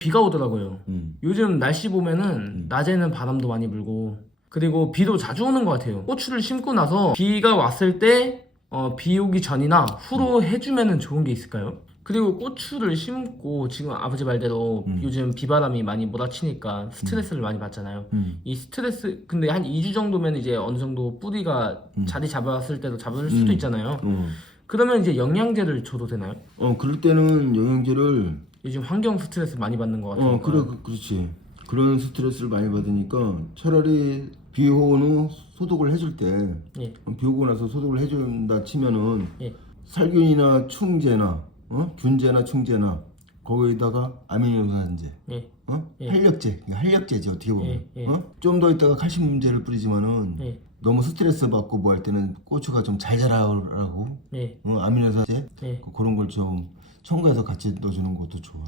비가 오더라고요. 요즘 날씨 보면은 낮에는 바람도 많이 불고 그리고 비도 자주 오는 것 같아요. 고추를 심고 나서 비가 왔을 때 비 오기 전이나 후로 해주면은 좋은 게 있을까요? 그리고 고추를 심고 지금 아버지 말대로 요즘 비바람이 많이 몰아치니까 스트레스를 많이 받잖아요. 이 스트레스 근데 한 2주 정도면 이제 어느 정도 뿌리가 자리 잡았을 때도 잡을 수도 있잖아요. 그러면 이제 영양제를 줘도 되나요? 그럴 때는 영양제를 요즘 환경 스트레스 많이 받는 것 같아요. 그렇지. 그런 스트레스를 많이 받으니까 차라리 비 오고 후 소독을 해줄 때, 예. 비 오고 나서 소독을 해준다 치면은 예. 살균이나 충제나 균제나 충제나 거기에다가 아미노산제, 예. 예. 활력제, 활력제지 어떻게 보면. 예. 예. 좀 더 있다가 칼슘제를 뿌리지만은 예. 너무 스트레스 받고 뭐 할 때는 고추가 좀 잘 자라라고 예. 아미노산제 예. 그런 걸 좀 첨가해서 같이 넣어주는 것도 좋아.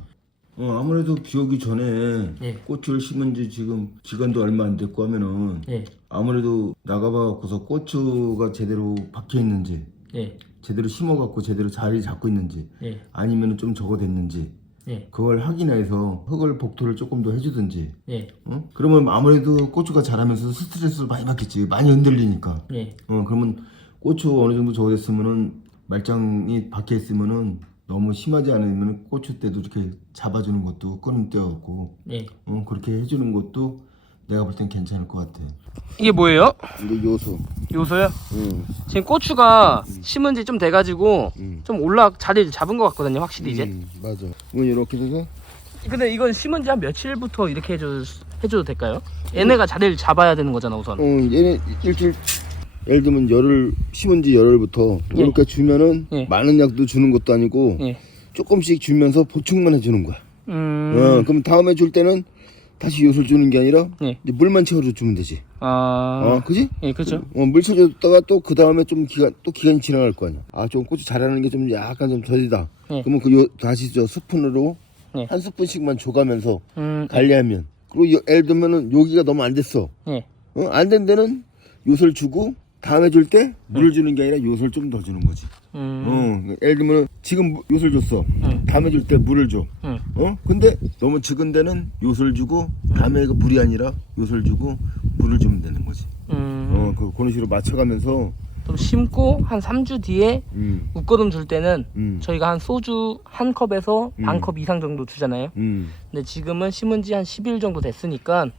아무래도 비 오기 전에 예. 고추를 심은 지 지금 기간도 얼마 안 됐고 하면은 예. 아무래도 나가봐갖고서 고추가 제대로 박혀 있는지 예. 제대로 심어갖고 제대로 자리 잡고 있는지 예. 아니면은 좀 적어댔는지 예. 그걸 확인해서 흙을 복토를 조금 더 해주든지 예. 그러면 아무래도 고추가 자라면서 스트레스를 많이 받겠지. 많이 흔들리니까. 예. 그러면 고추 어느 정도 적어댔으면은 말짱이 박혀 있으면은 너무 심하지 않으면 고추 때도 이렇게 잡아주는 것도 끊음 떼어갖고 예. 그렇게 해주는 것도 내가 볼 땐 괜찮을 것 같아. 이게 뭐예요? 근데 요소. 요소요? 응. 지금 고추가 심은 지 좀 돼가지고 좀 자리를 잡은 것 같거든요, 확실히 이제. 맞아. 이렇게 돼서 근데 이건 심은 지 한 며칠부터 이렇게 해줘도 될까요? 얘네가 자리를 잡아야 되는 거잖아, 우선. 얘네 일주일 예를 들면 열흘 심은 지 열흘부터 예. 이렇게 주면은 예. 많은 약도 주는 것도 아니고 예. 조금씩 주면서 보충만 해주는 거야. 그럼 다음에 줄 때는 다시 요소를 주는 게 아니라 예. 이제 물만 채워줘 주면 되지. 그지? 예, 그렇죠. 물 채워줬다가 또 그 다음에 좀 기간이 지나갈 거 아니야. 좀 고추 자라는 게 좀 약간 좀 더디다. 예. 그러면 다시 저 스푼으로 예. 한 스푼씩만 줘가면서 관리하면. 그리고 예를 들면은 여기가 너무 안 됐어. 예. 안 된 데는 요소를 주고 다음에 줄 때 물을 주는 게 아니라 요소를 좀 더 주는 거지. 예를 들면 지금 요소를 줬어. 다음에 줄 때 물을 줘. 근데 너무 적은 데는 요소를 주고 다음에 그 물이 아니라 요소를 주고 물을 주면 되는 거지. 그런 식으로 맞춰가면서 좀 심고 한 3주 뒤에 웃거름 줄 때는 저희가 한 소주 한 컵에서 반 컵 이상 정도 주잖아요. 근데 지금은 심은 지 한 10일 정도 됐으니까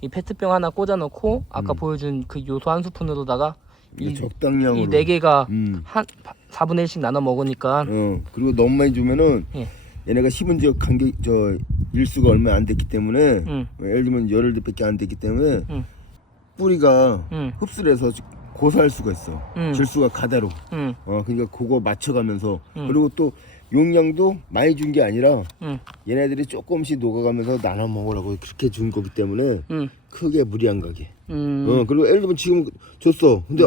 이 페트병 하나 꽂아 놓고 아까 보여준 그 요소 한 스푼으로다가 이 적당량으로 4개가 한 4분의 1씩 나눠 먹으니까 그리고 너무 많이 주면은 예. 얘네가 심은 지 일수가 얼마 안 됐기 때문에 예를 들면 열흘밖에 안 됐기 때문에 뿌리가 흡수를 해서 고사할 수가 있어. 질수가 가대로. 그러니까 그거 맞춰가면서 그리고 또 용량도 많이 준 게 아니라 얘네들이 조금씩 녹아가면서 나눠 먹으라고 그렇게 준 거기 때문에 크게 무리 안 가게. 그리고 예를 들면 지금 줬어. 근데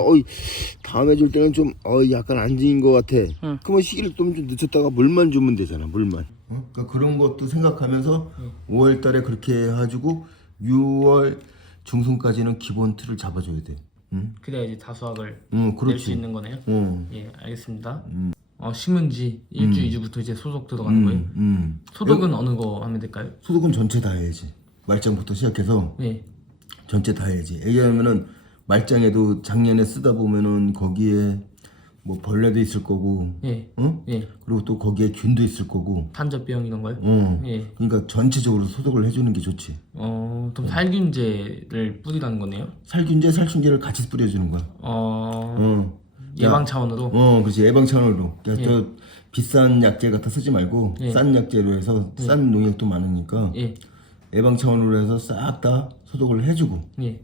다음에 줄 때는 좀 약간 안 지인 것 같아. 그러면 시기를 좀 늦췄다가 물만 주면 되잖아. 물만. 그러니까 그런 것도 생각하면서 5월 달에 그렇게 해가지고 6월 중순까지는 기본 틀을 잡아줘야 돼. 그래야 이제 다수확을 그렇지. 낼 수 있는 거네요. 예, 알겠습니다. 심은 지 1주, 2주부터 이제 소독 들어가는 거예요. 소독은 어느 거 하면 될까요? 소독은 전체 다 해야지. 말짱부터 시작해서 예. 전체 다 해야지. 얘기하면은 말짱에도 작년에 쓰다 보면은 거기에 뭐 벌레도 있을 거고, 예. 예. 그리고 또 거기에 균도 있을 거고. 탄저병 이런 거요? 예. 그러니까 전체적으로 소독을 해주는 게 좋지. 좀 살균제를 뿌리라는 거네요. 살균제, 살충제를 같이 뿌려주는 거야. 예방 차원으로. 그렇지. 예방 차원으로. 그러니까 저 비싼 약제 갖다 쓰지 말고 싼 약제로 해서 싼 농약도 많으니까 예. 예방 차원으로 해서 싹 다 소독을 해주고. 예.